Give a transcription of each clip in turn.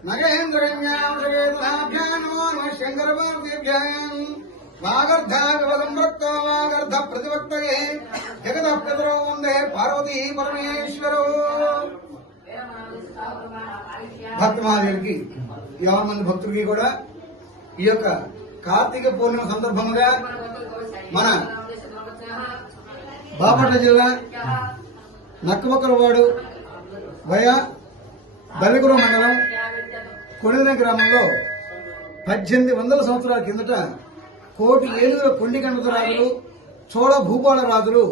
नगेन्द्रकन्यां जगेतनाभ्यां नमो नमः शङ्करपार्वतीभ्यां वागर्धाविवसंवृक्तो वागर्ध प्रतिवक्तये जगतः पितरो वन्दे पार्वती परमेश्वरो భక్తమాదేవికి 50 మంది భక్తులకి కూడా ఈ యొక్క కార్తీక పూర్ణిమ సందర్భంగా మన బాపట్ల జిల్లా నక్కబొక్కలవాడు వయా బల్లిగుర మండలం కొణిదెన గ్రామంలో 1800 సంవత్సరాల కిందట కోటి ఏనుగుల కొండిగణపత రాజులు చోళ భూపాల రాజులు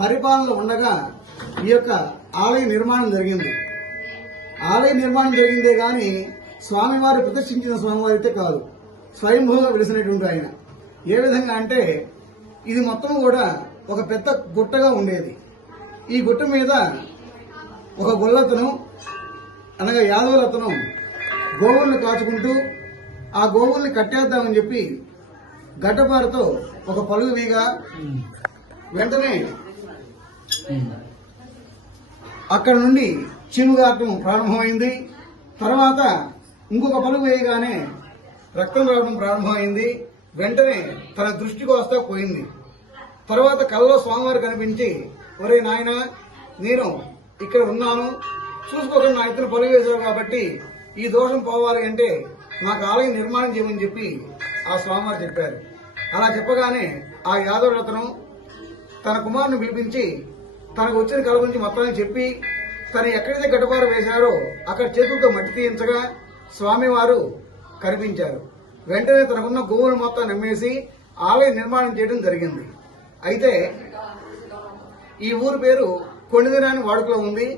పరిపాలనలో ఉండగా ఈ యొక్క ఆలయ నిర్మాణం జరిగింది. ఆలయ నిర్మాణం జరిగిందే గాని స్వామివారి ప్రదర్శించిన స్వామివారి అయితే కాదు, స్వయంభూగా వెలిసినటువంటి ఆయన. ఏ విధంగా అంటే ఇది మొత్తం కూడా ఒక పెద్ద గుట్టగా ఉండేది. ఈ గుట్ట మీద ఒక గొల్లతను అనగా యాదవులతను గోవుల్ని కాచుకుంటూ ఆ గోవుల్ని కట్టేద్దామని చెప్పి గడ్డపారతో ఒక పలుగు వీగా వెంటనే అక్కడ నుండి చీముగాటం ప్రారంభమైంది. తర్వాత ఇంకొక పలుగు వేయగానే రక్తం రావడం ప్రారంభమైంది. వెంటనే తన దృష్టికి వస్తా పోయింది. తర్వాత కళ్ళలో స్వామివారు కనిపించి, ఒరే నాయన, నేను ఇక్కడ ఉన్నాను, చూసుకోకుండా నా ఇద్దరు పలుగు వేశారు కాబట్టి ఈ దోషం పోవాలి అంటే నాకు ఆలయం నిర్మాణం చేయమని చెప్పి ఆ స్వామివారు చెప్పారు. అలా చెప్పగానే ఆ యాదవులతను తన కుమారుని పిలిపించి తనకు వచ్చిన కళ గురించి మొత్తాన్ని చెప్పి తను ఎక్కడైతే గడ్డపార వేశారో అక్కడ చేతులతో మట్టి తీయించగా స్వామివారు కనిపించారు. వెంటనే తనకున్న గోవులు మొత్తం నమ్మేసి ఆలయ నిర్మాణం చేయడం జరిగింది. అయితే ఈ ఊరు పేరు కొణిదెన అని వాడుకలో ఉంది.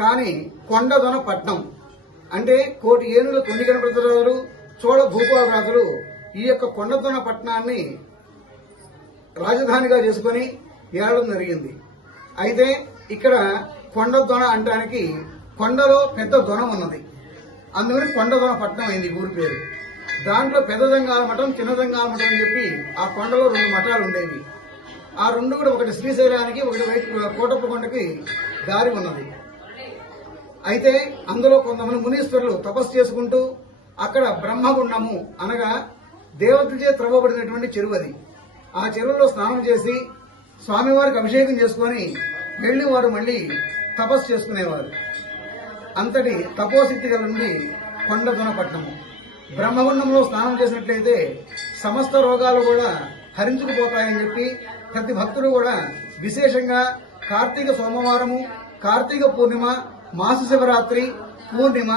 కానీ కొండదొన పట్నం అంటే కోటి ఏనుగుల కొండి గణపతి రాజులు చోళ భూపాల రాజులు ఈ యొక్క కొండదొన పట్టణాన్ని రాజధానిగా చేసుకుని ఏడడం జరిగింది. అయితే ఇక్కడ కొండదొన అంటానికి కొండలో పెద్ద దొన ఉన్నది, అందుకని కొండదొన పట్టణం అయింది ఊరి పేరు. దాంట్లో పెద్ద దంగాల మఠం, చిన్న దంగాల మఠం అని చెప్పి ఆ కొండలో 2 మఠాలు ఉండేవి. ఆ 2 కూడా ఒకటి శ్రీశైలానికి, ఒకటి కోటప్ప కొండకి దారి ఉన్నది. అయితే అందులో కొంతమంది మునీశ్వరులు తపస్సు చేసుకుంటూ అక్కడ బ్రహ్మగుండము అనగా దేవతలచే త్రవ్వబడినటువంటి చెరువు అది. ఆ చెరువులో స్నానం చేసి స్వామివారికి అభిషేకం చేసుకుని వెళ్లి వారు మళ్లీ తపస్సు చేసుకునేవారు. అంతటి తపోశక్తి గల నుండి కొండదొన పట్టణము. బ్రహ్మగుండంలో స్నానం చేసినట్లయితే సమస్త రోగాలు కూడా హరించుకుపోతాయని చెప్పి ప్రతి భక్తుడు కూడా విశేషంగా కార్తీక సోమవారము, కార్తీక పూర్ణిమ, మాస శివరాత్రి, పూర్ణిమ,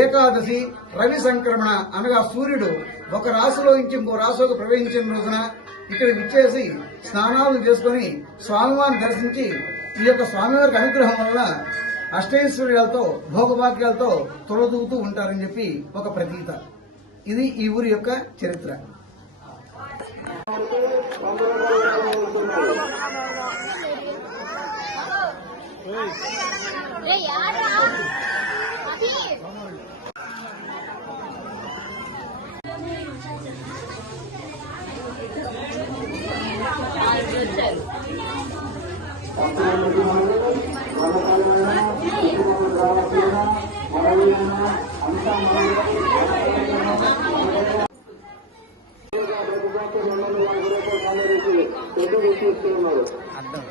ఏకాదశి, రవి సంక్రమణ అనగా సూర్యుడు ఒక రాశిలో నుంచి ఇంకో రాశిలోకి ప్రవేశించిన రోజున ఇక్కడ విచ్చేసి స్నానాలు చేసుకుని స్వామివారిని దర్శించి ఈ యొక్క స్వామివారికి అనుగ్రహం వల్ల అష్టైశ్వర్యాలతో భోగభాగ్యాలతో తొలదూగుతూ ఉంటారని చెప్పి ఒక ప్రతీత. ఇది ఈ ఊరి యొక్క చరిత్ర. అర్థం